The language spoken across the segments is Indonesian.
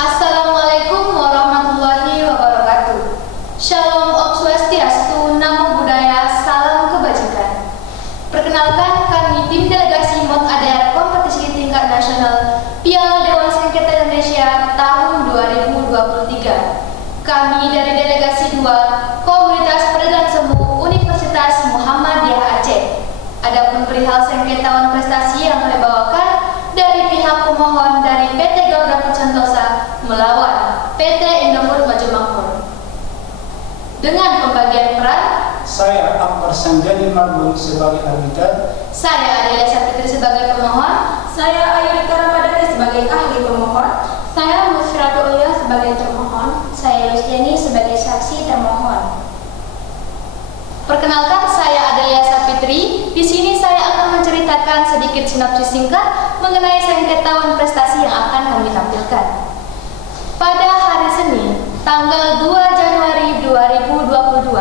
Assalamualaikum warahmatullahi wabarakatuh. Shalom Om Swastiastu, Namo Buddhaya, salam kebajikan. Perkenalkan, kami tim delegasi MOT ADR kompetisi tingkat nasional Piala Dewan Sengketa Indonesia tahun 2023. Kami dari delegasi 2 Komunitas Peradilan Semu Universitas Muhammadiyah Aceh. Adapun perihal sengketawan prestasi yang kami bawakan dari pihak pemohon dari PT Garuda Food Sentosa melawan PT Indofood Maju Makmur. Dengan pembagian peran, saya Akbar Sanjani Marbun sebagai arbiter, saya Adelia Sapitri sebagai pemohon, saya Ayudita Ramadhani sebagai ahli pemohon, saya Musratu Ulya sebagai termohon, saya Luciani sebagai saksi termohon. Perkenalkan, saya Adelia Sapitri. Di sini saya akan menceritakan sedikit sinopsis singkat mengenai sengketawan prestasi yang akan kami tampilkan. Pada hari Senin, tanggal 2 Januari 2022,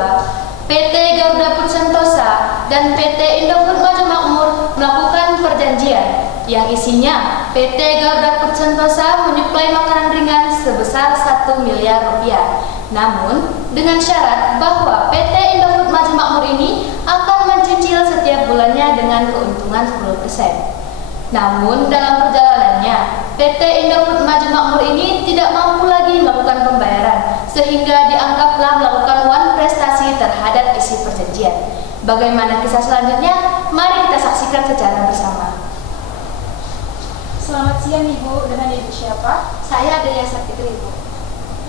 PT Garuda Food Sentosa dan PT Indofood Maju Makmur melakukan perjanjian yang isinya PT Garuda Food Sentosa menyuplai makanan ringan sebesar 1 miliar rupiah. Namun, dengan syarat bahwa PT Indofood Maju Makmur ini akan mencicil setiap bulannya dengan keuntungan 10%. Namun, dalam perjalanannya, PT Indofood Maju Makmur ini tidak mampu lagi melakukan pembayaran, sehingga dianggaplah melakukan wan prestasi terhadap isi perjanjian. Bagaimana kisah selanjutnya? Mari kita saksikan secara bersama. Selamat siang Ibu, dengan Ibu siapa? Saya Adelia Sapitri, Bu.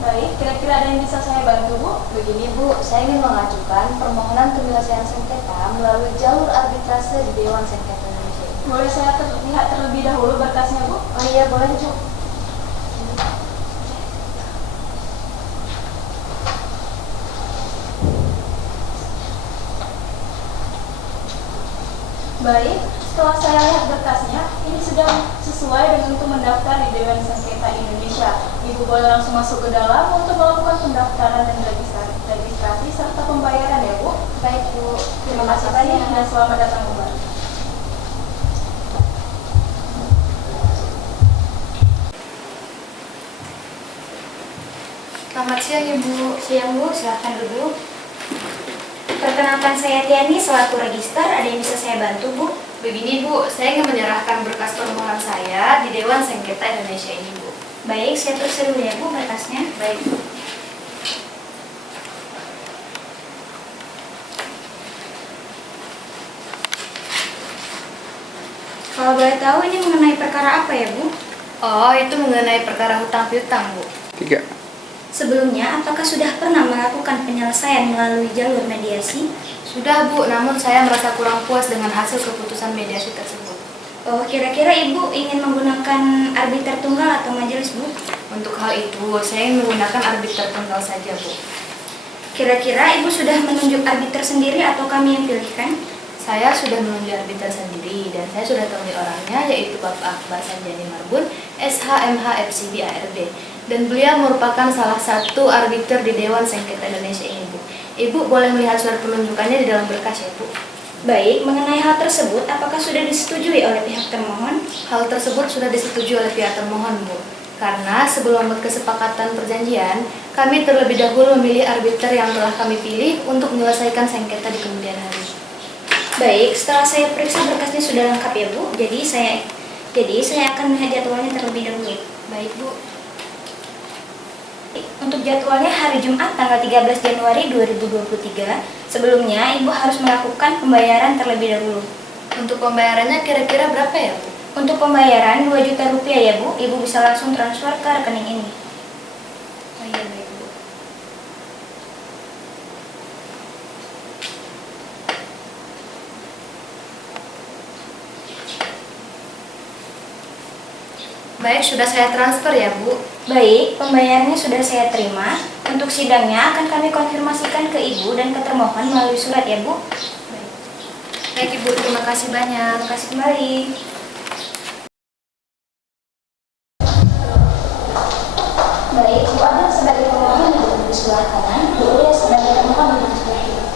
Baik, kira-kira ada yang bisa saya bantu Bu? Begini Bu, saya ingin mengajukan permohonan penyelesaian sengketa melalui jalur arbitrase di Dewan Sengketa Indonesia. Boleh saya lihat terlebih dahulu berkasnya Bu? Oh iya, boleh Bu. Baik, setelah saya lihat berkasnya, ini sudah sesuai dengan untuk mendaftar di Dewan Sengketa Indonesia. Ibu boleh langsung masuk ke dalam untuk melakukan pendaftaran dan registrasi serta pembayaran ya Bu. Baik Bu, Terima kasih banyak dan selamat datang kembali. Selamat siang Ibu. Siang Bu, silahkan duduk. Perkenalkan saya Tiani selaku register, ada yang bisa saya bantu Bu? Begini Bu, saya ingin menyerahkan berkas permohonan saya di Dewan Sengketa Indonesia ini Bu. Baik, saya periksa dulu ya Bu berkasnya. Baik Bu. Kalau boleh tahu ini mengenai perkara apa ya Bu? Oh, itu mengenai perkara hutang piutang Bu. 3. Sebelumnya, apakah sudah pernah melakukan penyelesaian melalui jalur mediasi? Sudah Bu, namun saya merasa kurang puas dengan hasil keputusan mediasi tersebut. Oh, kira-kira Ibu ingin menggunakan arbiter tunggal atau majelis Bu? Untuk hal itu, saya ingin menggunakan arbiter tunggal saja Bu. Kira-kira Ibu sudah menunjuk arbiter sendiri atau kami yang pilihkan? Saya sudah menunjuk arbiter sendiri dan saya sudah temui orangnya, yaitu Bapak Akbar Sanjani Marbun, SHMH FCB ARB. Dan beliau merupakan salah satu arbiter di Dewan Sengketa Indonesia ini Bu. Ibu boleh melihat surat penunjukannya di dalam berkas ya Bu. Baik, mengenai hal tersebut, apakah sudah disetujui oleh pihak termohon? Hal tersebut sudah disetujui oleh pihak termohon Bu. Karena sebelum kesepakatan perjanjian, kami terlebih dahulu memilih arbiter yang telah kami pilih untuk menyelesaikan sengketa di kemudian hari. Baik, setelah saya periksa berkasnya sudah lengkap ya Bu. Jadi saya akan melihat jadwalnya terlebih dahulu. Baik Bu. Untuk jadwalnya hari Jumat tanggal 13 Januari 2023. Sebelumnya Ibu harus melakukan pembayaran terlebih dahulu. Untuk pembayarannya kira-kira berapa ya Bu? Untuk pembayaran 2 juta rupiah ya Bu. Ibu bisa langsung transfer ke rekening ini. Oh iya baik Bu. Baik, sudah saya transfer ya Bu. Baik, pembayarannya sudah saya terima. Untuk sidangnya akan kami konfirmasikan ke Ibu dan ke termohon melalui surat ya Bu. Baik Ibu, terima kasih banyak. Terima kasih kembali. Baik, Bu Adil sebagai pemohon duduk di sebelah kanan, Bu Ulya sebagai termohon duduk di sebelah kiri.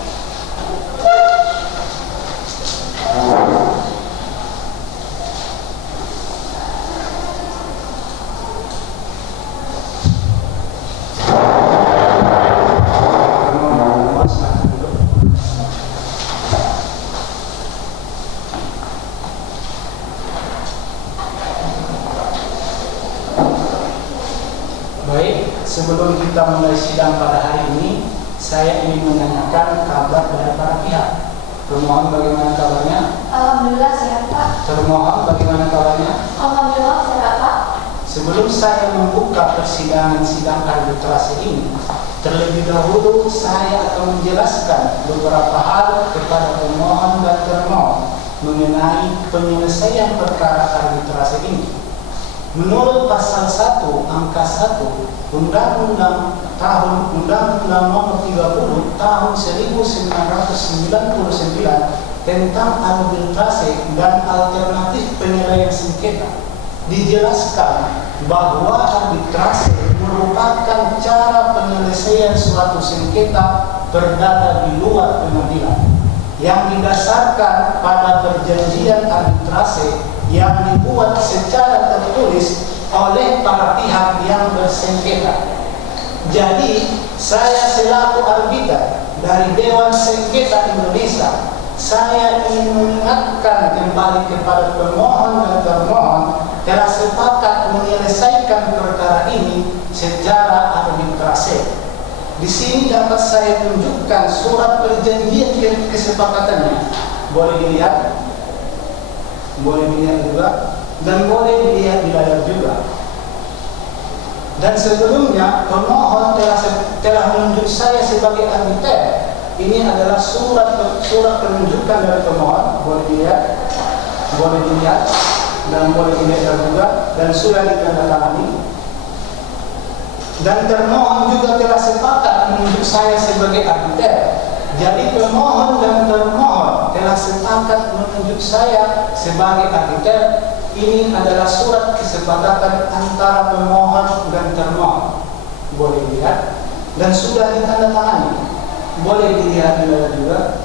sebelum kita mulai sidang pada hari ini, saya ingin menanyakan kabar dari para pihak. Termohon bagaimana kabarnya? Alhamdulillah sehat Pak. Termohon bagaimana kabarnya? Alhamdulillah sehat Pak. Sebelum saya membuka persidangan sidang arbitrase ini, terlebih dahulu saya akan menjelaskan beberapa hal kepada pemohon dan termohon mengenai penyelesaian perkara arbitrase ini. Menurut pasal 1 angka 1 Undang-Undang Nomor 30 Tahun 1999 tentang arbitrase dan alternatif penyelesaian sengketa, dijelaskan bahwa arbitrase merupakan cara penyelesaian suatu sengketa perdata di luar pengadilan yang didasarkan pada perjanjian arbitrase yang dibuat secara tertulis oleh para pihak yang bersengketa. Jadi, saya selaku arbiter dari Dewan Sengketa Indonesia, saya ingin mengingatkan kembali kepada pemohon dan termohon telah sepakat menyelesaikan perkara ini secara arbitrase. Di sini dapat saya tunjukkan surat perjanjian kesepakatannya. Boleh dilihat? Boleh dilihat juga, dan boleh dilihat di layar juga. Dan sebelumnya pemohon telah menunjuk saya sebagai arbiter. Ini adalah surat penunjukan dari pemohon. Boleh dilihat, dan boleh dilihat juga, dan sudah ditandatangani. Dan termohon juga telah sepakat menunjuk saya sebagai arbiter. Jadi pemohon dan termohon telah sepakat menunjuk saya sebagai arbiter. Ini adalah surat kesepakatan antara pemohon dan termohon. Boleh dilihat, dan sudah ditandatangani. Boleh dilihat juga.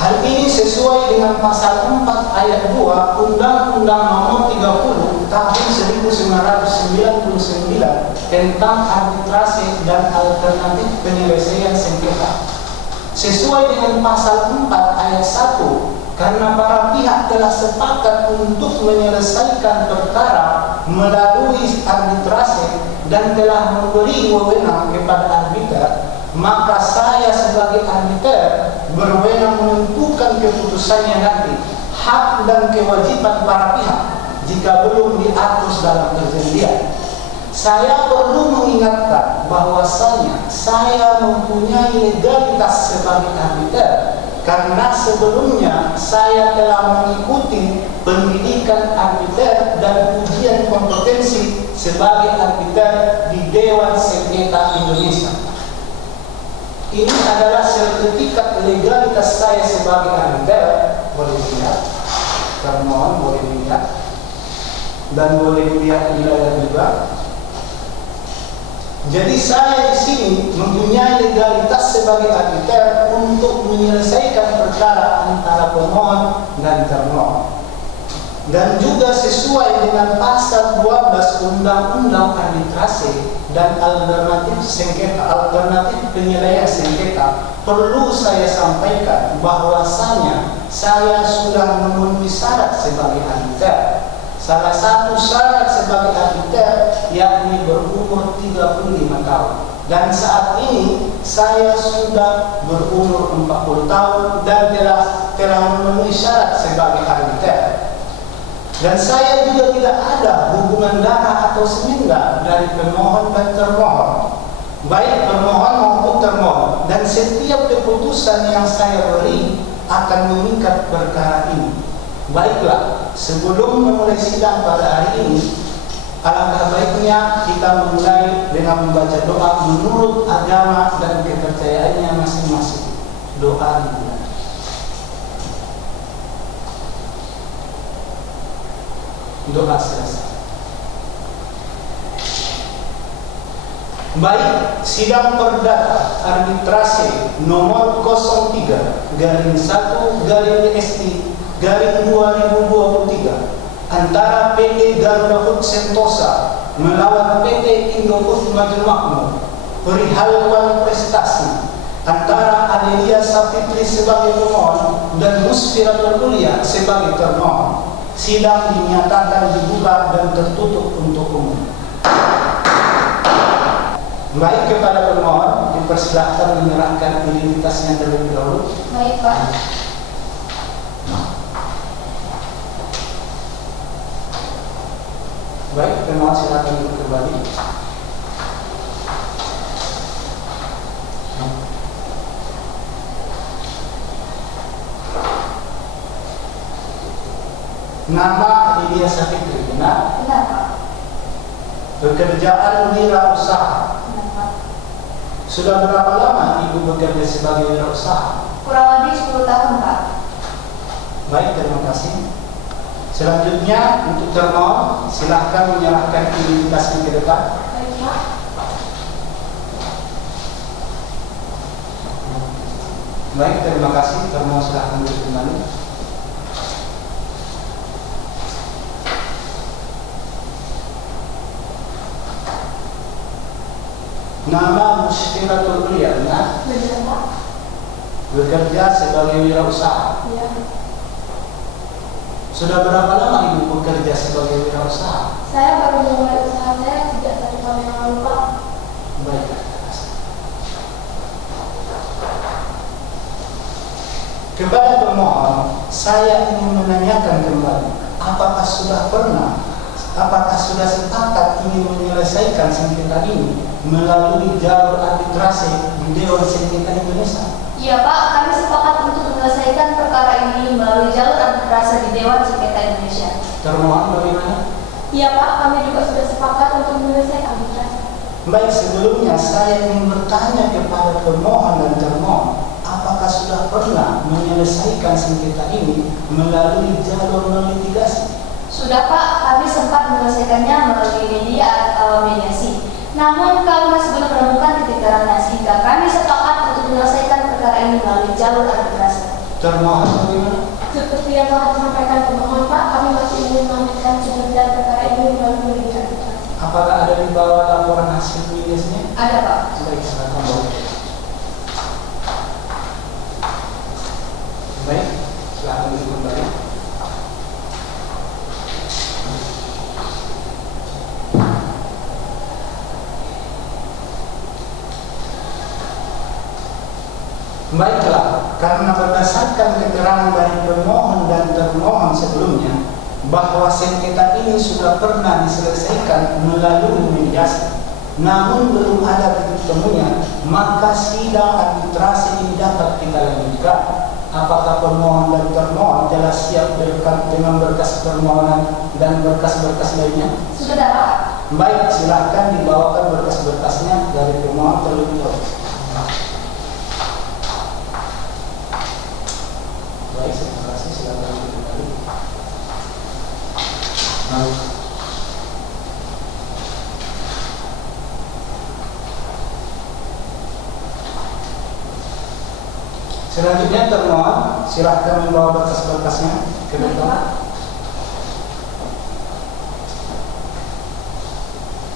Hal ini sesuai dengan pasal 4 ayat 2 Undang-Undang Nomor 30 Tahun 1999 tentang arbitrase dan alternatif penyelesaian sengketa. Sesuai dengan pasal 4 ayat 1, karena para pihak telah sepakat untuk menyelesaikan perkara melalui arbitrase dan telah memberi wewenang kepada arbiter, maka saya sebagai arbiter berwenang menentukan keputusannya nanti, hak dan kewajiban para pihak jika belum diatur dalam perjanjian. Saya perlu mengingatkan bahwasanya saya mempunyai legalitas sebagai arbiter karena sebelumnya saya telah mengikuti pendidikan arbiter dan ujian kompetensi sebagai arbiter di Dewan Sengketa Indonesia. Ini adalah sertifikat legalitas saya sebagai arbiter. Boleh dilihat, termohon boleh dilihat, dan boleh dilihat di layar juga. Jadi saya di sini mempunyai legalitas sebagai arbiter untuk menyelesaikan perkara antara pemohon dan termohon. Dan juga sesuai dengan pasal 12 Undang-Undang Arbitrase dan alternatif penyelesaian sengketa, perlu saya sampaikan bahwasanya saya sudah memenuhi syarat sebagai arbiter. Salah satu syarat sebagai arbiter yakni berumur 35 tahun. Dan saat ini saya sudah berumur 40 tahun dan telah memenuhi syarat sebagai arbiter. Dan saya juga tidak ada hubungan darah atau semindah dari pemohon dan termohon, baik pemohon maupun termohon. Dan setiap keputusan yang saya beri akan mengikat perkara ini. Baiklah, sebelum memulai sidang pada hari ini, alangkah baiknya kita memulai dengan membaca doa menurut agama dan kepercayaannya masing-masing. Doa dimulai. Doa selesai. Baik, sidang perdata arbitrase nomor 03-1-SI-2023 antara PT Garuda Food Sentosa melawan PT Indofood Maju Makmur perihal uang prestasi antara Adelia Safitri sebagai pemohon dan Musfiratul Kuliah sebagai termohon. Sidang dinyatakan dibuka dan tertutup untuk umum. Baik, kepada pemohon dipersilakan menyerahkan identitasnya terlebih dahulu. Baik, Pak. Baik, pemohon silakan duduk kembali. Nama Lydia Sapitri, benar? Benar, Pak. Pekerjaan wirausaha. Benar, Pak. Sudah berapa lama Ibu bekerja sebagai wirausaha? Kurang lebih 10 tahun, Pak. Baik, terima kasih. Selanjutnya untuk termohon silahkan menyerahkan identitasnya ke depan. Baik, Pak. Baik, terima kasih. Termohon silahkan duduk kembali. Nama Musfiratul Ulia, benar? Benar, Pak. Bekerja sebagai wirausaha. Iya. Sudah berapa lama Ibu bekerja sebagai wirausaha? Saya baru memulai usaha saya sejak 1 tahun yang lalu, Pak. Baik. Kepada pemohon, saya ingin menanyakan kembali, apakah sudah sepakat ingin menyelesaikan sengketa ini melalui jalur arbitrase di Dewan Sengketa Indonesia? Iya, Pak. Kami sepakat untuk menyelesaikan perkara ini melalui jalur arbitrase di Dewan Sengketa Indonesia. Termohon bagaimana? Iya, Pak. Kami juga sudah sepakat untuk menyelesaikan arbitrase. Baik, sebelumnya saya ingin bertanya kepada pemohon dan termohon, apakah sudah pernah menyelesaikan sengketa ini melalui jalur litigasi? Sudah, Pak. Kami sempat menyelesaikannya melalui media atau mediasi. Namun kami masih belum menemukan titik terangnya sehingga kami sepakat untuk menyelesaikan perkara ini melalui jalur arbitrase. Termohon bagaimana? Seperti yang telah disampaikan pemohon, Pak, kami masih ingin melanjutkan penyelesaian perkara ini melalui media arbitrase. Apakah ada di bawah laporan hasil mediasinya? Ada, Pak. Baik, silakan bawa. Baik, silakan duduk kembali. Baiklah, karena berdasarkan keterangan dari pemohon dan termohon sebelumnya bahwa sengketa ini sudah pernah diselesaikan melalui mediasi, namun belum ada titik temunya, maka sidang arbitrase ini dapat kita lanjutkan. Apakah pemohon dan termohon telah siap dengan berkas permohonan dan berkas-berkas lainnya? Sudah, Pak. Baik, silakan dibawakan berkas-berkasnya dari pemohon terlebih dahulu. Baik, terima kasih. Silakan duduk kembali. Selanjutnya termohon silakan membawa berkas-berkasnya ke depan.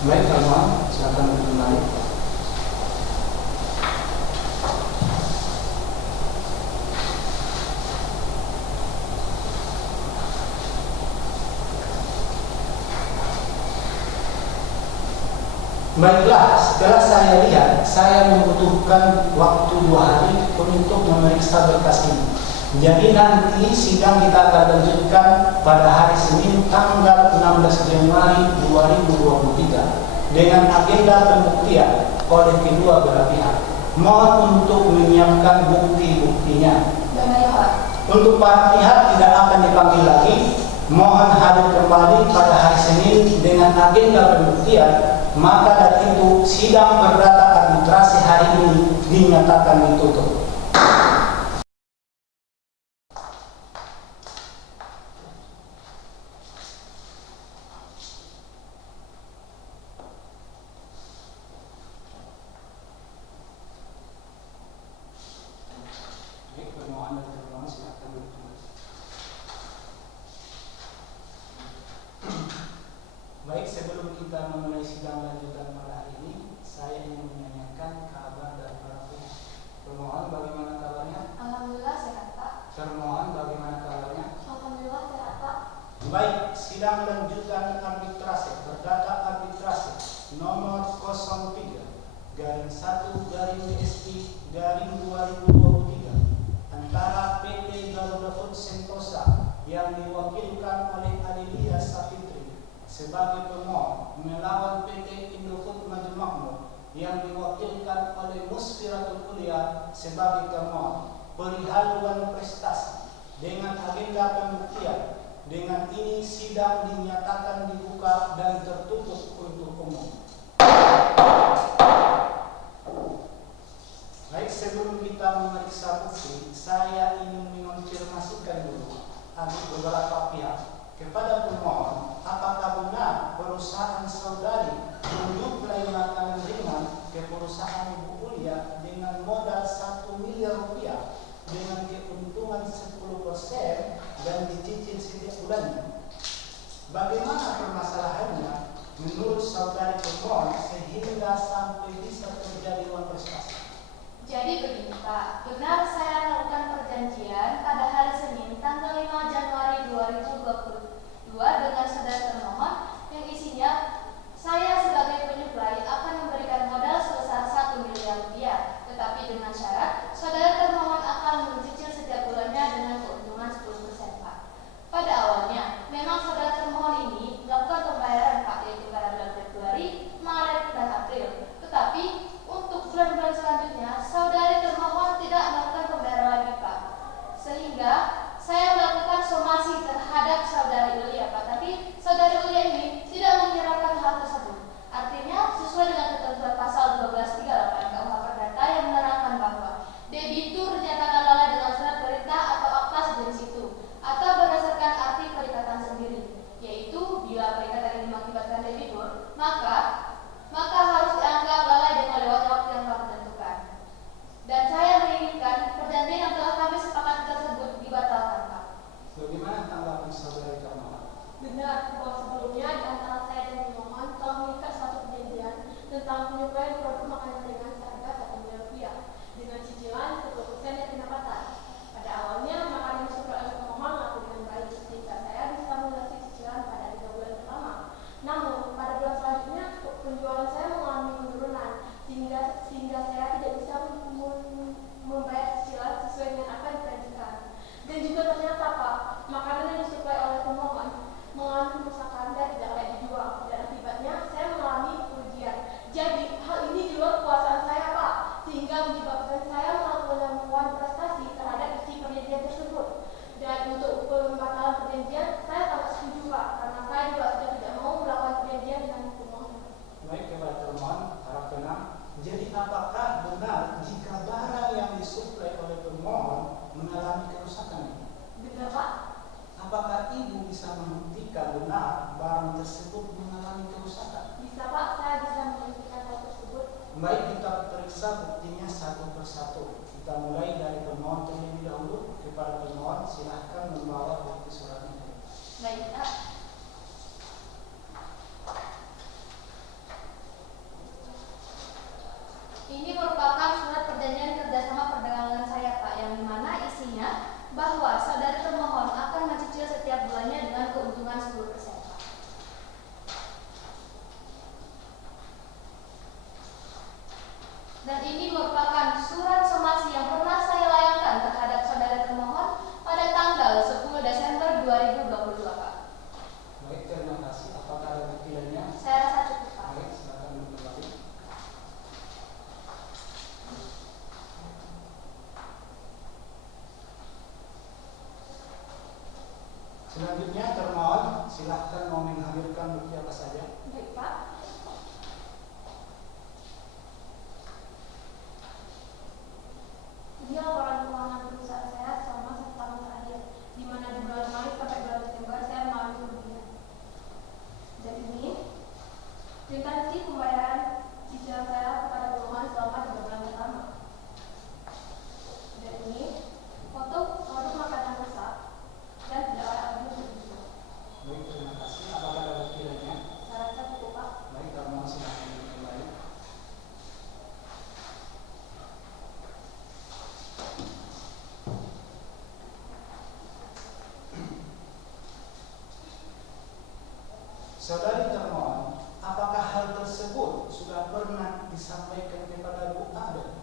Baik, termohon silakan duduk kembali. Baiklah, setelah saya lihat, saya membutuhkan waktu 2 hari untuk memeriksa berkas ini. Jadi nanti sidang kita akan lanjutkan pada hari Senin tanggal 16 Januari 2023 dengan agenda pembuktian oleh kedua belah pihak. Mohon untuk menyiapkan bukti-buktinya. Baik, Pak. Untuk para pihak tidak akan dipanggil lagi. Mohon hadir kembali pada hari Senin dengan agenda pembuktian. Maka dari itu sidang perdata arbitrase hari ini dinyatakan ditutup. Baik, sebelum kita memulai sidang lanjutan pada hari ini, saya ingin menanyakan kabar dari para pihak. Pemohon, bagaimana kabarnya? Alhamdulillah sehat, Pak. Termohon, bagaimana kabarnya? Alhamdulillah sehat, Pak. Baik, sidang lanjutan arbitrase perdata arbitrase nomor 03 1/BSI/2023 antara PT Garuda Food Sentosa yang diwakilkan oleh Adelia Sapitri sebagai pemohon melawan PT Indofood Maju Makmur yang diwakilkan oleh Musfiratul Kuliah sebagai termohon perihal dewan prestasi dengan agenda pembuktian. Dengan ini sidang dinyatakan dibuka dan tertutup untuk umum. Baik, sebelum kita memeriksa bukti, saya ingin mengonfirmasikan dulu beberapa pihak kepada pemohon, apakah benar perusahaan saudari menjuplai makanan ringan ke perusahaan Ibu Ulia dengan modal 1 miliar rupiah dengan keuntungan 10% dan dicicil setiap bulannya. Bagaimana permasalahannya menurut saudari pemohon sehingga sampai bisa terjadi uang prestasi? Jadi begini Pak, benar saya melakukan perjanjian pada hari Senin tanggal 5 Januari 2022 dengan saudara termohon yang isinya saya sebagai penyuplai akan memberikan modal sebesar 1 miliar rupiah, tetapi dengan syarat saudara termohon akan mencicil setiap bulannya dengan keuntungan 10% Pak. Pada awalnya, memang saudara termohon ini melakukan pembayaran Pak, yaitu pada bulan Februari, Maret, dan April. Tetapi untuk bulan-bulan selanjutnya, saudari termohon tidak melakukan pembayaran lagi Pak. Sehingga saya melakukan somasi terhadap saudari Ulia Pak, tapi saudari Ulia ini tidak menghiraukan hal tersebut. Artinya sesuai dengan ketentuan pasal 1238 KUH Perdata yang menerangkan bahwa debitur dinyatakan lalai dengan surat perintah atau akta sejenis itu atau berdasarkan arti perikatan sendiri, yaitu bila perikatan ini mengakibatkan debitur, maka harus dianggap lalai dengan lewatnya waktu yang telah ditentukan. Dan saya menginginkan perjanjian yang telah kami sepakati tersebut dibatalkan Pak. Bagaimana tanggapan saudari termohon? Benar bahwa sebelumnya di antara saya dan pemohon telah mengikat suatu perjanjian tentang penyuplaian produk makanan ringan seharga 1 miliar rupiah dengan cicilan 10% dari pendapatan. Pada awalnya makanan yang disuplai oleh pemohon laku dengan baik sehingga saya bisa melunasi cicilan pada 3 bulan pertama. Namun pada bulan selanjutnya penjualan saya mengalami penurunan sehingga saya tidak bisa membayar cicilan sesuai dengan apa yang dijanjikan. Dan juga ternyata Pak, makanan yang disuplai oleh pemohon mengalami kerusakan dan tidak layak dijual, dan akibatnya saya mengalami kerugian. Jadi hal ini di luar kuasaan saya Pak, sehingga menyebabkan saya melakukan prestasi terhadap isi perjanjian tersebut. Dan untuk pembatalan perjanjian saya sangat setuju Pak, karena saya juga sudah tidak mau melakukan perjanjian dengan pemohon. Baik, kepada termohon harap tenang. Jadi apakah benar jika barang yang disuplai oleh pemohon mengalami kerusakan? Benar Pak. Apakah ibu bisa membuktikan benar barang tersebut mengalami kerusakan? Bisa Pak, saya bisa membuktikan hal tersebut. Baik, kita periksa buktinya satu persatu. Kita mulai dari pemohon terlebih dahulu. Kepada pemohon silahkan membawa bukti surat ini. Baik Pak. Ini merupakan surat perjanjian kerjasama perdagangan saya Pak, yang dimana isinya bahwa saudari termohon akan mencicil setiap bulannya dengan keuntungan 10% Pak. Dan ini merupakan surat somasi yang pernah saya layangkan terhadap saudari termohon pada tanggal 10 Desember 2022 Pak. Baik, terima kasih. Apakah ada bukti lainnya? Saya rasa cukup Pak. Baik, silakan kembali. Selanjutnya termohon silahkan mau menghadirkan bukti apa saja. Baik Pak. Ini laporan keuangan perusahaan saya selama 1 tahun terakhir, di mana di bulan Maret sampai bulan Desember saya mengalami kerugian. Dan ini kwitansi pembayaran cicilan saya kepada pemohon selama 3 bulan pertama. Dan ini foto produk makanan rusak dan tidak layak untuk dijual. Baik, terima kasih. Apakah ada bukti lainnya? Saya rasa cukup Pak. Baik, termohon silahkan kembali. Saudari termohon, apakah hal tersebut sudah pernah disampaikan kepada Bu Adel?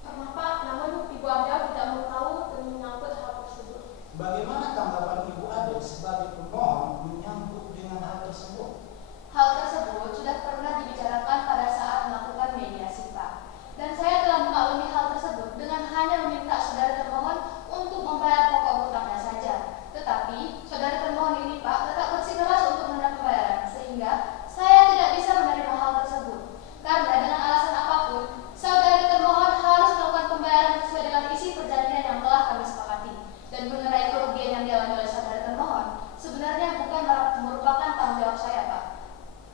Pernah Pak, namun Ibu Adel tidak mau tahu dan menyangkut hal tersebut. Bagaimana tanggapan Ibu Adel sebagai pemohon menyangkut dengan hal tersebut? Hal tersebut sudah pernah dibicarakan pada saat melakukan mediasi, Pak. Dan saya telah memaklumi hal tersebut dengan hanya meminta saudara termohon untuk membayar pokok hutangnya saja. Tetapi saudara termohon ini, Pak, tetap bersikeras untuk menunda pembayaran, sehingga saya tidak bisa menerima hal tersebut. Karena dengan alasan apapun, saudara termohon harus melakukan pembayaran sesuai dengan isi perjanjian yang telah kami sepakati. Dan mengenai kerugian yang dialami oleh saudara termohon, sebenarnya bukan merupakan tanggung jawab saya, Pak.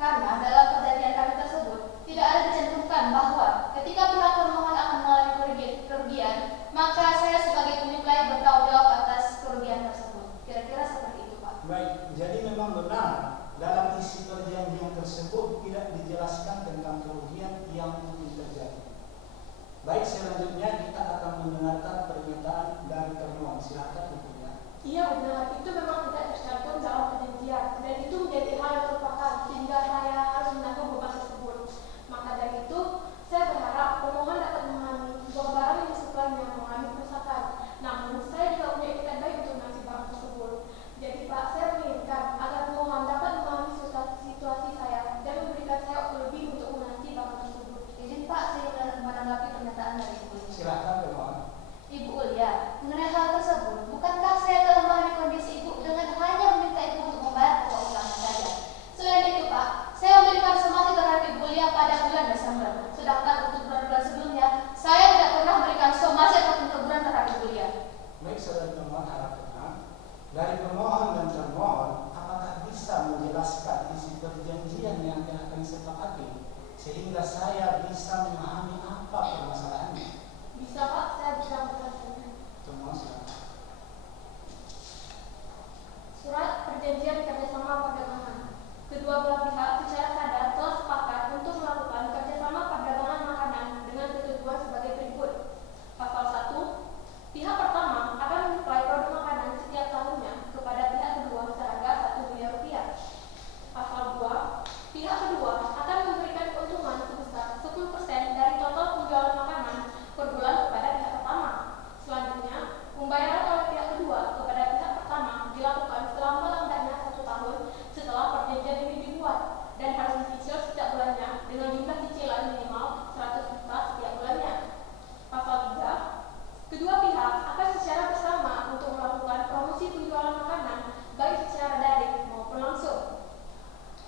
Karena dalam perjanjian kami tersebut tidak ada dicantumkan bahwa ketika pihak termohon akan mengalami kerugian, maka saya sebagai penyuplai bertanggung jawab atas kerugian tersebut. Kira-kira seperti itu, Pak. Baik, jadi memang benar dalam isi perjanjian tersebut tidak dijelaskan tentang kerugian yang mungkin terjadi. Baik, selanjutnya kita akan mendengarkan pernyataan dari termohon. Silakan Ibu ya. Iya benar, itu memang tidak tercantum dalam perjanjian dan itu menjadi hal yang terlupakan sehingga saya harus menanggung beban tersebut. Maka dari itu, saya berharap pemohon dapat memahami bahwa barang yang disuplainya mengalami kerusakan. Namun, saya juga punya etikat baik untuk menagih barang tersebut. Jadi Pak, saya menginginkan agar pemohon dapat memahami situasi saya dan memberikan saya waktu lebih untuk menagih barang tersebut. Izin Pak, saya menanggapi pernyataan dari Ibu. Silakan termohon. Ibu Ulia, mengenai hal tersebut, bukankah saya telah memahami kondisi Ibu dengan hanya meminta Ibu untuk membayar pokok hutangnya saja? Selain itu, Pak, saya memberikan somasi terhadap Ibu Ulia pada bulan Desember. Sedangkan untuk bulan-bulan sebelumnya, saya tidak pernah memberikan somasi ataupun teguran terhadap Ibu Ulia. Baik, saudara pemohon harap tenang. Dari pemohon dan termohon, apakah bisa menjelaskan isi perjanjian yang telah kami sepakati sehingga saya bisa memahami apa permasalahannya? Bisa Pak, saya bisa menjelaskan. Termohon silakan. Surat perjanjian kerjasama perdagangan. Kedua belah pihak secara sadar telah sepakat untuk melakukan kerjasama perdagangan makanan dengan ketentuan sebagai berikut. Pasal 1, pihak pertama akan menyuplai produk makanan setiap tahunnya kepada pihak kedua seharga Rp1 miliar. Pasal 2, pihak kedua akan memberikan keuntungan sebesar 10% dari total penjualan makanan per bulan kepada pihak pertama. Selanjutnya, pembayaran oleh pihak kedua kepada pihak pertama dilakukan selama-lambatnya 1 tahun setelah perjanjian ini dibuat dan harus dicicil setiap bulannya dengan jumlah cicilan minimal 100 juta setiap bulannya. Pasal 3, kedua pihak akan secara bersama untuk melakukan promosi penjualan makanan baik secara daring maupun langsung.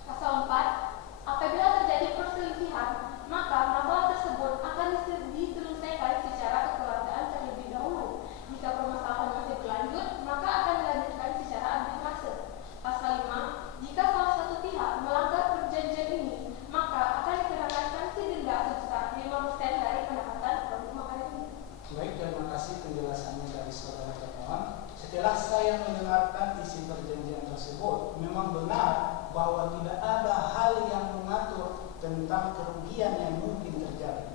Pasal 4, apabila terjadi perselisihan, maka masalah tersebut akan diselesaikan secara kekeluargaan terlebih dahulu. Jika permasalahan masih berlanjut, maka akan dilanjutkan secara arbitrase. Pasal 5, jika salah satu pihak melanggar perjanjian ini, maka akan dikenakan sanksi denda sebesar 5% dari pendapatan produk makanan ini. Baik, terima kasih penjelasannya dari saudara termohon. Setelah saya mendengarkan isi perjanjian tersebut, memang benar bahwa tidak ada hal yang mengatur tentang kerugian yang mungkin terjadi.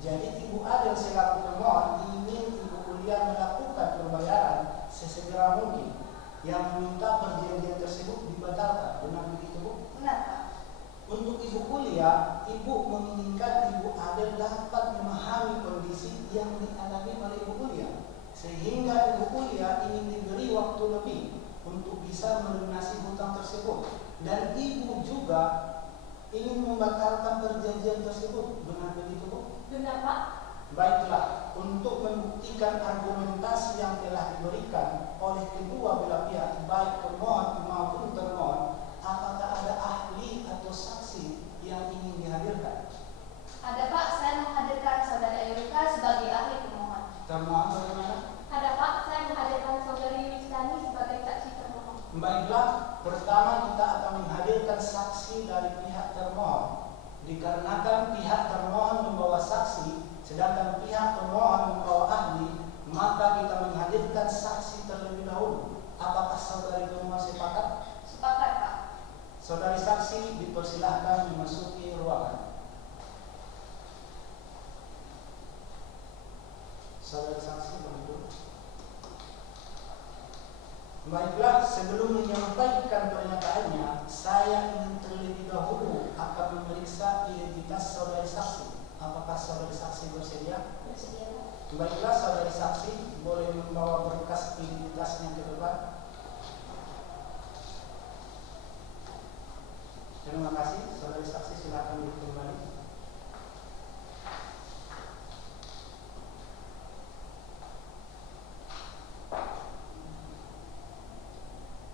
Jadi Ibu Adel selaku pemohon ingin Ibu Ulia melakukan pembayaran sesegera mungkin, yang meminta perjanjian tersebut dibatalkan. Benar begitu, Bu? Benar, Pak. Untuk Ibu Ulia, Ibu menginginkan Ibu Adel dapat memahami kondisi yang dialami oleh Ibu Ulia, sehingga Ibu Ulia ingin diberi waktu lebih untuk bisa melunasi hutang tersebut, dan Ibu juga ingin membatalkan perjanjian tersebut. Benar begitu, Bu? Benar Pak. Baiklah, untuk membuktikan argumentasi yang telah diberikan oleh kedua belah pihak, baik pemohon maupun termohon, apakah ada ahli atau saksi yang ingin dihadirkan? Ada, Pak, saya menghadirkan saudara Eureka sebagai ahli pemohon. Termohon bagaimana? Ada Pak, saya menghadirkan saudari Yustani sebagai saksi termohon. Baiklah, pertama kita akan menghadirkan saksi dari pihak termohon. Dikarenakan pihak termohon membawa saksi, sedangkan pihak pemohon membawa ahli, maka kita menghadirkan saksi terlebih dahulu. Apakah saudari pemohon sepakat? Sepakat, Pak. Saudari saksi dipersilahkan memasuki ruangan. Saudari saksi begitu. Baiklah, sebelum menyampaikan pernyataannya, saya ingin terlebih dahulu akan memeriksa Baiklah saudari saksi, boleh membawa berkas identitasnya ke depan. Terima kasih, saudari saksi, silakan duduk kembali.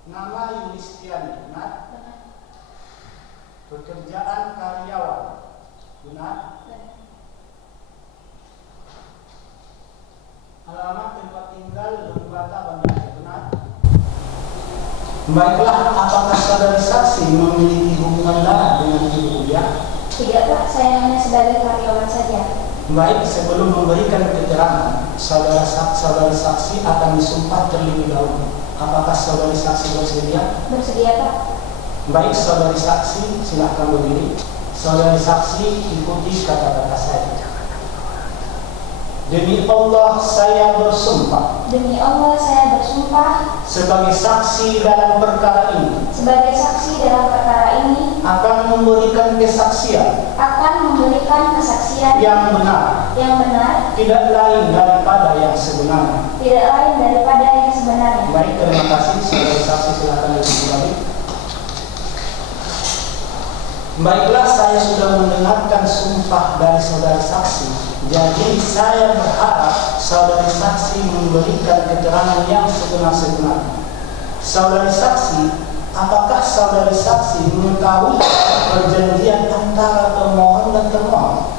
Nama Yulistiani, benar? Benar. Pekerjaan karyawan, benar? Benar. Alamat tempat tinggal Lembata Banda Aceh, benar? Baiklah, apakah saudari saksi memiliki hubungan darah dengan ibu Ulia? Tidak Pak, saya hanya sebagai karyawan saja. Baik, sebelum memberikan keterangan, saudari saksi akan disumpah terlebih dahulu. Apakah saudari saksi bersedia? Bersedia Pak? Baik, saudari saksi, silakan berdiri. Saudari saksi, ikuti kata-kata saya. Demi Allah saya bersumpah Demi Allah saya bersumpah sebagai saksi dalam perkara ini sebagai saksi dalam perkara ini akan memberikan kesaksian yang benar, tidak lain daripada yang sebenarnya. Baik, terima kasih. Saudari saksi, silakan duduk kembali. Baiklah, saya sudah mendengarkan sumpah dari saudari saksi. Jadi saya berharap saudari saksi memberikan keterangan yang sebenar-benarnya. Saudari saksi, apakah saudari saksi mengetahui perjanjian antara pemohon dan termohon?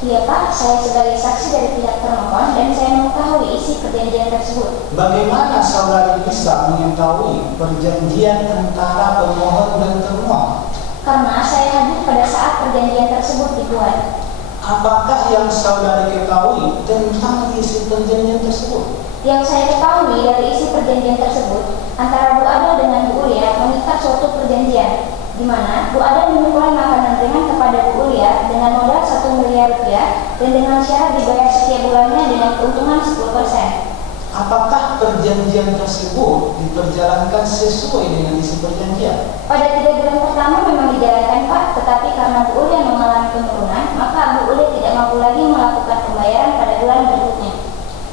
Iya Pak, saya sebagai saksi dari pihak termohon dan saya mengetahui isi perjanjian tersebut. Bagaimana saudari bisa mengetahui perjanjian antara pemohon dan termohon? Karena saya hadir pada saat perjanjian tersebut dibuat. Apakah yang saudari ketahui tentang isi perjanjian tersebut? Yang saya ketahui dari isi perjanjian tersebut, antara Bu Ada dengan Bu Ulia mengikat suatu perjanjian, di mana Bu Ada menyuplai makanan ringan kepada Bu Ulia dengan modal 1 miliar rupiah dan dengan syarat dibayar setiap bulannya dengan keuntungan 10%. Apakah perjanjian tersebut diperjalankan sesuai dengan isi perjanjian? Pada 3 bulan pertama memang dijalankan Pak, tetapi karena Bu Ulia mengalami penurunan, maka Bu Ulia tidak mampu lagi melakukan pembayaran pada bulan berikutnya.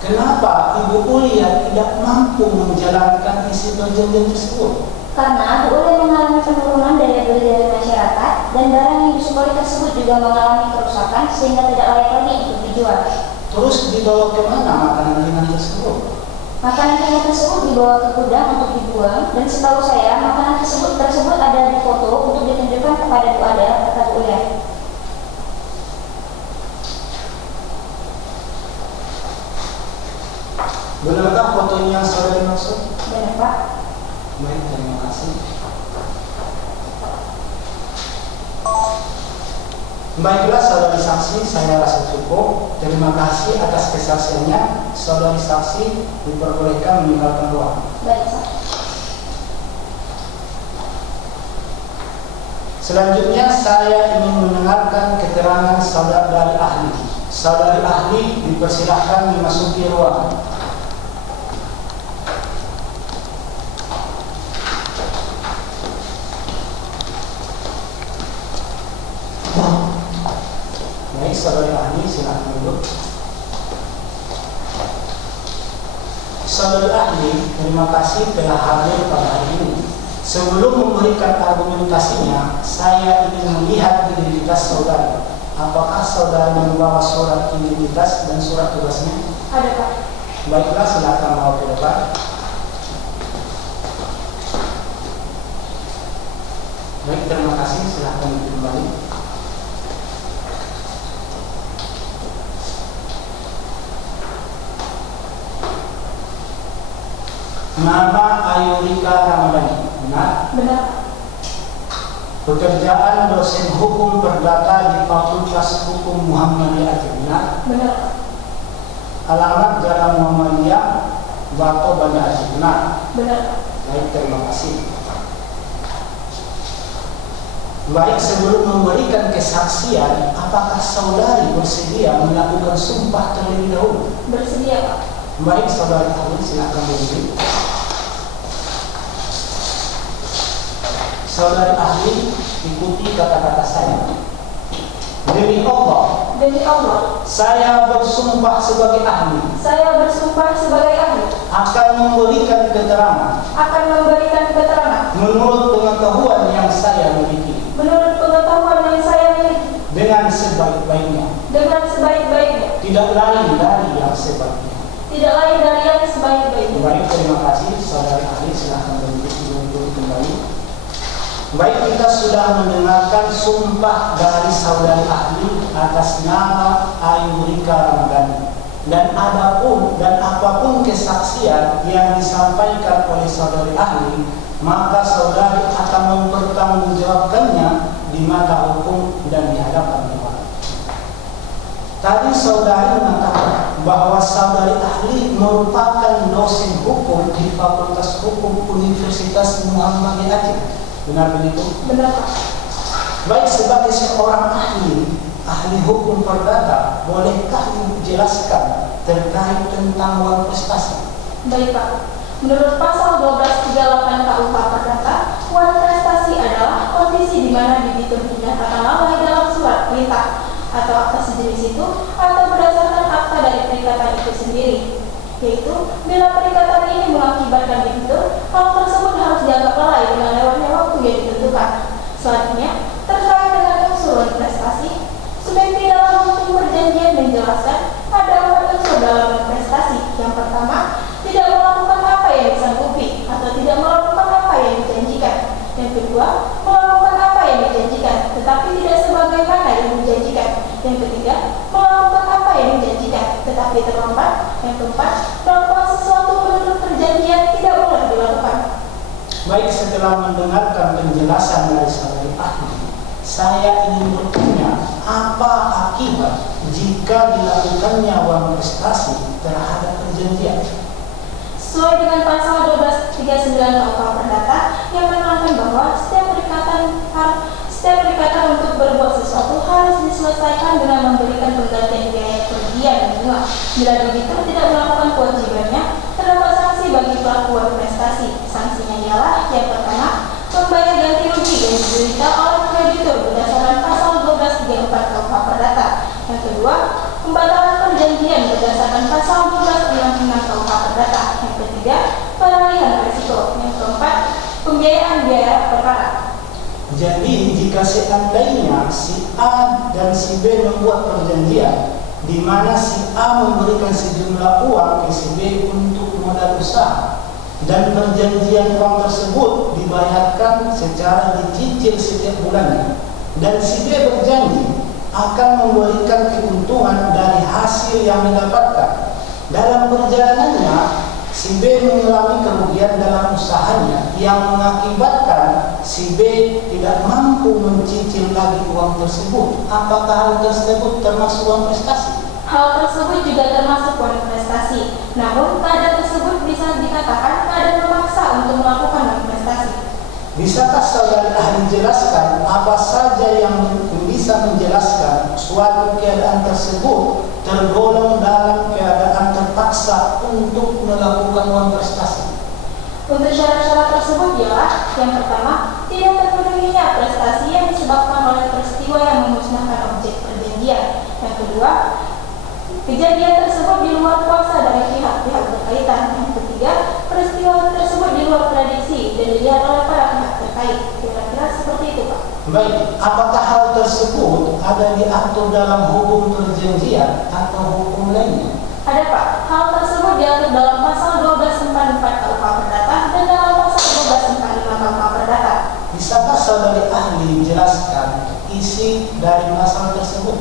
Kenapa Ibu Ulia tidak mampu menjalankan isi perjanjian tersebut? Karena Bu Ulia mengalami penurunan daya beli dari masyarakat dan barang yang disuplai tersebut juga mengalami kerusakan sehingga tidak layak lagi untuk dijual. Terus dibawa kemana makanan ringan tersebut? Makanan ringan tersebut dibawa ke gudang untuk dibuang dan setahu saya makanan tersebut ada di foto untuk ditunjukkan kepada Bu Ada, kata Bu Ulia. Benarkah fotonya yang saudari maksud? Benar Pak? Baik, terima kasih. Baiklah saudari saksi, saya rasa cukup. Terima kasih atas kesaksiannya. Saudari saksi diperbolehkan meninggalkan ruangan. Baik Pak. Selanjutnya saya ingin mendengarkan keterangan saudari ahli. Saudari ahli dipersilahkan memasuki ruangan. Baik, saudari ahli, silakan duduk. Saudari ahli, terima kasih telah hadir pada hari ini. Sebelum memberikan argumentasinya, saya ingin melihat identitas saudari. Apakah saudari membawa surat identitas dan surat tugasnya? Ada Pak. Baiklah, silakan bawa ke depan. Baik, terima kasih. Silakan duduk kembali. Nama Ayurika Ramadhani, benar? Benar. Pekerjaan dosen hukum perdata di Fakultas Hukum Muhammadiyah Aceh, benar? Benar. Alamat Jalan Muhammadiyah, Bato, Banda Aceh, benar? Benar. Baik, terima kasih. Baik, sebelum memberikan kesaksian, apakah saudari bersedia melakukan sumpah terlebih dahulu? Bersedia Pak. Baik, saudari ahli, silakan berdiri. Saudari ahli, ikuti kata-kata saya. Demi Allah, Demi Allah, saya bersumpah sebagai ahli saya bersumpah sebagai ahli akan memberikan keterangan akan memberikan keterangan menurut pengetahuan yang saya miliki menurut pengetahuan yang saya miliki dengan sebaik-baiknya, dengan sebaik-baiknya, tidak lain dari yang sebaiknya. tidak lain dari yang sebaik-baiknya. Baik, terima kasih saudara ahli, silahkan duduk kembali. Baik, kita sudah mendengarkan sumpah dari saudari ahli atas nama Ayu Rika Ramadhani. Dan apapun kesaksian yang disampaikan oleh saudari ahli, maka saudari akan mempertanggungjawabkannya di mata hukum dan di hadapan Tuhan. Tadi saudari mengatakan bahwa saudari ahli merupakan dosen hukum di Fakultas Hukum Universitas Muhammadiyah Aceh. Benar begitu? Benar, Pak. Baik, sebagai seorang ahli hukum perdata, bolehkah dijelaskan terkait tentang uang prestasi? Baik, Pak. Menurut pasal 1238 KUH Perdata, uang prestasi adalah kondisi di mana debitur dinyatakan lalai dalam surat perintah atau akta sejenis itu atau berdasarkan akta dari perikatan itu sendiri. Yaitu, bila perikatan ini mengakibatkan debitur, hal tersebut harus dianggap lalai dengan lewatnya waktu yang ditentukan. Selanjutnya, terkait dengan unsur prestasi, subjektif dalam hukum perjanjian menjelaskan ada 4 unsur dalam prestasi. Yang pertama, tidak melakukan apa yang disanggupi atau tidak melakukan apa yang dijanjikan. Yang kedua, melakukan apa yang dijanjikan tetapi tidak sebagaimana yang dijanjikan. Yang ketiga, melakukan apa yang dijanjikan tetapi terlambat. Yang keempat, melakukan sesuatu menurut perjanjian tidak boleh dilakukan. Baik, setelah mendengarkan penjelasan dari saudari ahli, saya ingin bertanya, apa akibat jika dilakukannya uang prestasi terhadap perjanjian? Sesuai dengan pasal 1239 KUH Perdata yang menerangkan bahwa setiap perikatan untuk berbuat sesuatu harus diselesaikan dengan memberikan penggantian biaya kerugian dan bunga. Bila debitur tidak melakukan kewajibannya, terdapat sanksi bagi pelaku uang prestasi. Sanksinya ialah yang pertama, membayar ganti rugi yang diderita oleh kreditur berdasarkan pasal 1234 KUH Perdata. Yang kedua, pembatalan perjanjian berdasarkan pasal 1266 KUH Perdata. Yang ketiga, pengalihan risiko. Yang keempat, pembiayaan biaya perkara. Jadi jika seandainya si A dan si B membuat perjanjian di mana si A memberikan sejumlah uang ke si B untuk modal usaha dan perjanjian uang tersebut dibayarkan secara dicicil setiap bulannya, dan si B berjanji akan memberikan keuntungan dari hasil yang didapatkan. Dalam perjalanannya, si B mengalami kerugian dalam usahanya yang mengakibatkan si B tidak mampu mencicil lagi uang tersebut. Apakah hal tersebut termasuk uang prestasi? Hal tersebut juga termasuk uang prestasi. Namun, keadaan tersebut bisa dikatakan keadaan memaksa untuk melakukan uang prestasi. Bisakah saudara ahli jelaskan apa saja yang bisa menjelaskan suatu keadaan tersebut tergolong dalam keadaan terpaksa untuk melakukan uang prestasi? Untuk syarat-syarat tersebut ialah yang pertama, tidak terpenuhinya prestasi yang disebabkan oleh peristiwa yang memusnahkan objek perjanjian. Yang kedua, kejadian tersebut di luar kuasa dari pihak-pihak berkaitan. Yang ketiga, peristiwa tersebut di luar prediksi dan dilihat oleh para pihak terkait. Kira-kira seperti itu, Pak. Baik, apakah hal tersebut ada diatur dalam hukum perjanjian atau hukum lainnya? Ada, Pak. Hal tersebut diatur dalam pasal 1244 KUH Perdata dan dalam pasal 1245 KUH Perdata. Bisakah saudari ahli jelaskan isi dari pasal tersebut?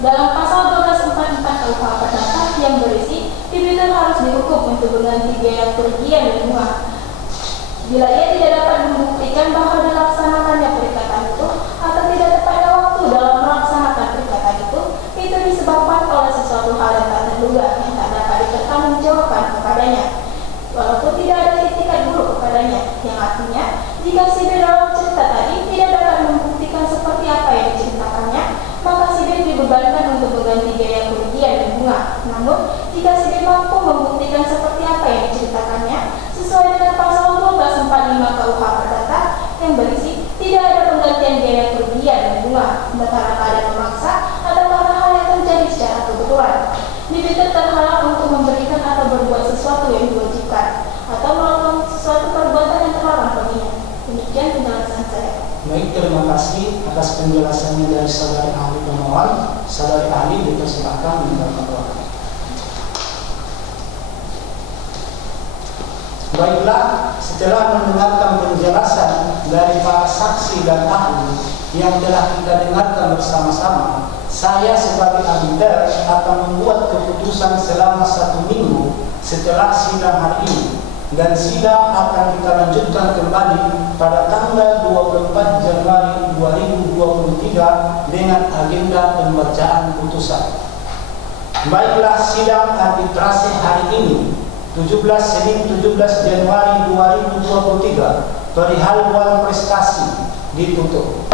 Dalam pasal 1244 KUH Perdata yang berisi, debitur harus dihukum untuk mengganti biaya kerugian dan bunga. Bila ia tidak dapat membuktikan bahwa dilaksanakannya perikatan itu atau tidak tepatnya waktu dalam melaksanakan perikatan itu disebabkan oleh sesuatu hal yang tak terduga yang tak dapat dipertanggungjawabkan kepadanya, walaupun tidak ada itikat buruk kepadanya. Yang artinya, jika si B dalam cerita tadi tidak dapat membuktikan seperti apa yang diceritakannya, maka si B dibebankan untuk mengganti biaya kerugian dan bunga. Namun, jika si B mampu membuktikan seperti apa yang diceritakannya, sesuai dengan pasal 1245 KUH Perdata yang berisi tidak ada penggantian biaya kerugian kasih atas penjelasannya dari saudari ahli pemohon. Saudari ahli dipersilakan meninggalkan ruangan. Baiklah, setelah mendengarkan penjelasan dari para saksi dan ahli yang telah kita dengarkan bersama-sama, saya sebagai arbiter akan membuat keputusan selama 1 minggu setelah sidang hari ini, dan sidang akan kita lanjutkan kembali pada tanggal 24 Januari 2023 dengan agenda pembacaan putusan. Baiklah, sidang arbitrase hari ini Senin 17 Januari 2023 perihal uang prestasi ditutup.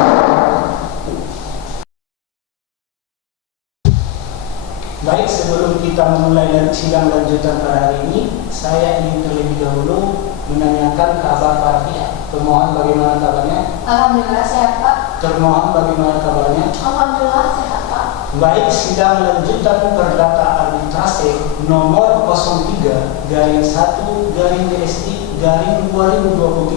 Baik, sebelum kita memulai dari sidang lanjutan pada hari ini, saya ingin terlebih dahulu menanyakan kabar para pihak. Pemohon bagaimana kabarnya? Alhamdulillah sehat Pak. Termohon bagaimana kabarnya? Alhamdulillah sehat Pak. Baik, sidang lanjutan perdata arbitrase nomor 03-1-DSI-2023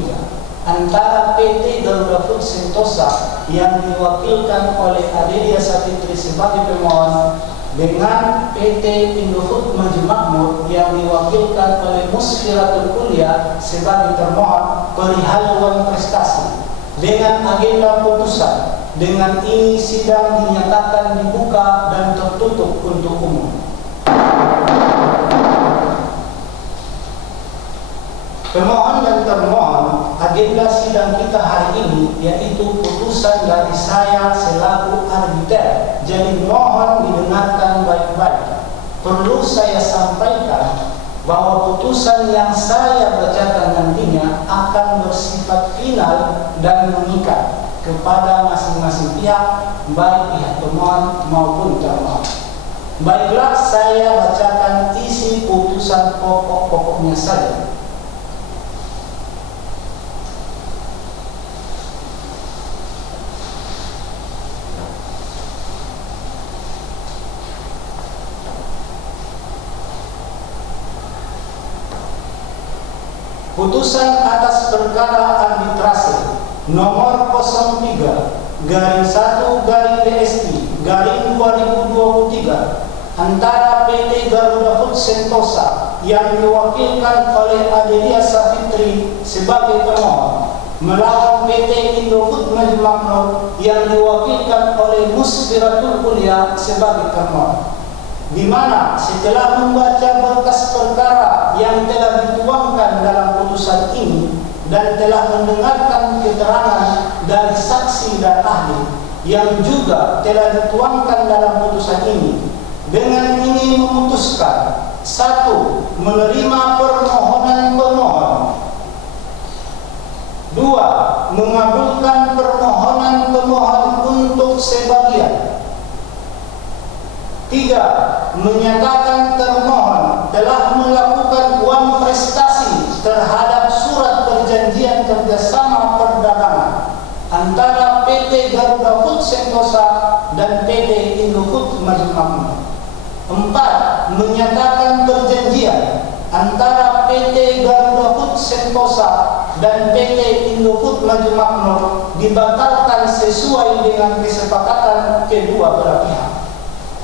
antara PT Garuda Food Sentosa yang diwakilkan oleh Adelia Sapitri sebagai pemohon dengan PT Indofood Maju Makmur yang diwakilkan oleh Musfiratul Kuliah sebagai termohon perihal uang prestasi dengan agenda putusan. Dengan ini sidang dinyatakan dibuka dan tertutup untuk umum. Pemohon dan termohon, agenda sidang kita hari ini yaitu putusan dari saya selaku arbiter. Jadi mohon didengarkan baik-baik. Perlu saya sampaikan bahwa putusan yang saya bacakan nantinya akan bersifat final dan mengikat kepada masing-masing pihak, baik pihak pemohon maupun termohon. Baiklah, saya bacakan isi putusan pokok-pokoknya saja. Putusan atas perkara arbitrase nomor 03-1-DSI-2023 antara PT Garuda Food Sentosa yang diwakilkan oleh Adelia Sapitri sebagai pemohon melawan PT Indofood Maju Makmur yang diwakilkan oleh Musfiratul Kuliah sebagai termohon, di mana setelah membaca berkas perkara yang telah dituangkan dalam putusan ini dan telah mendengarkan keterangan dari saksi dan ahli yang juga telah dituangkan dalam putusan ini, dengan ini memutuskan: 1. Menerima permohonan pemohon. 2. Mengabulkan permohonan pemohon untuk sebagian. 3. Menyatakan termohon telah melakukan uang prestasi terhadap surat perjanjian kerjasama perdagangan antara PT Garuda Food Sentosa dan PT Indofood Maju Makmur. 4. Menyatakan perjanjian antara PT Garuda Food Sentosa dan PT Indofood Maju Makmur dibatalkan sesuai dengan kesepakatan kedua belah pihak.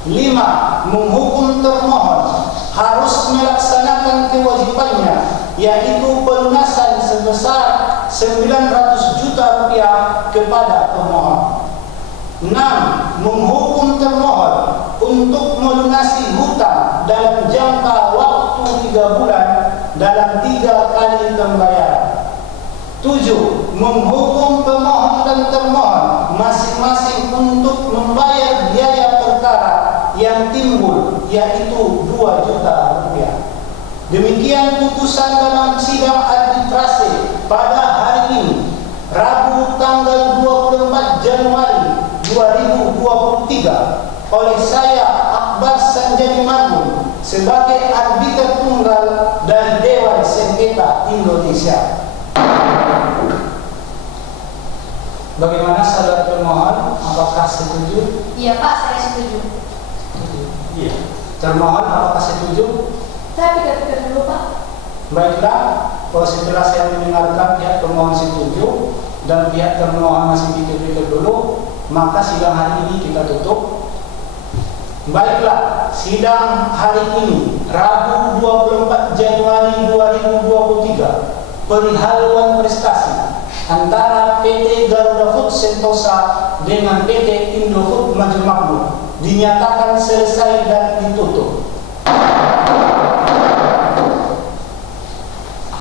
5. Menghukum termohon harus melaksanakan kewajibannya, yaitu pelunasan sebesar 900 juta rupiah kepada pemohon. 6. Menghukum termohon untuk melunasi hutang dalam jangka waktu 3 bulan dalam 3 kali pembayaran. 7. Menghukum pemohon dan termohon masing-masing untuk membayar biaya perkara yang timbul, yaitu 2 juta rupiah. Demikian putusan dalam sidang arbitrase pada hari ini, Rabu tanggal 24 Januari 2023 oleh saya Akbar Sanjani Marmun sebagai arbiter tunggal dari Dewan Sengketa Indonesia. Bagaimana saudara pemohon, apakah setuju? Iya Pak, saya setuju. Iya. Termohon apakah setuju? Saya pikir-pikir dulu Pak. Baiklah, setelah saya mendengarkan pihak pemohon setuju, dan pihak termohon masih pikir-pikir dulu, maka sidang hari ini kita tutup. Baiklah, sidang hari ini Rabu 24 Januari 2023 perihal wan prestasi antara PT Garuda Food Sentosa dengan PT Indofood Maju Makmur dinyatakan selesai dan ditutup.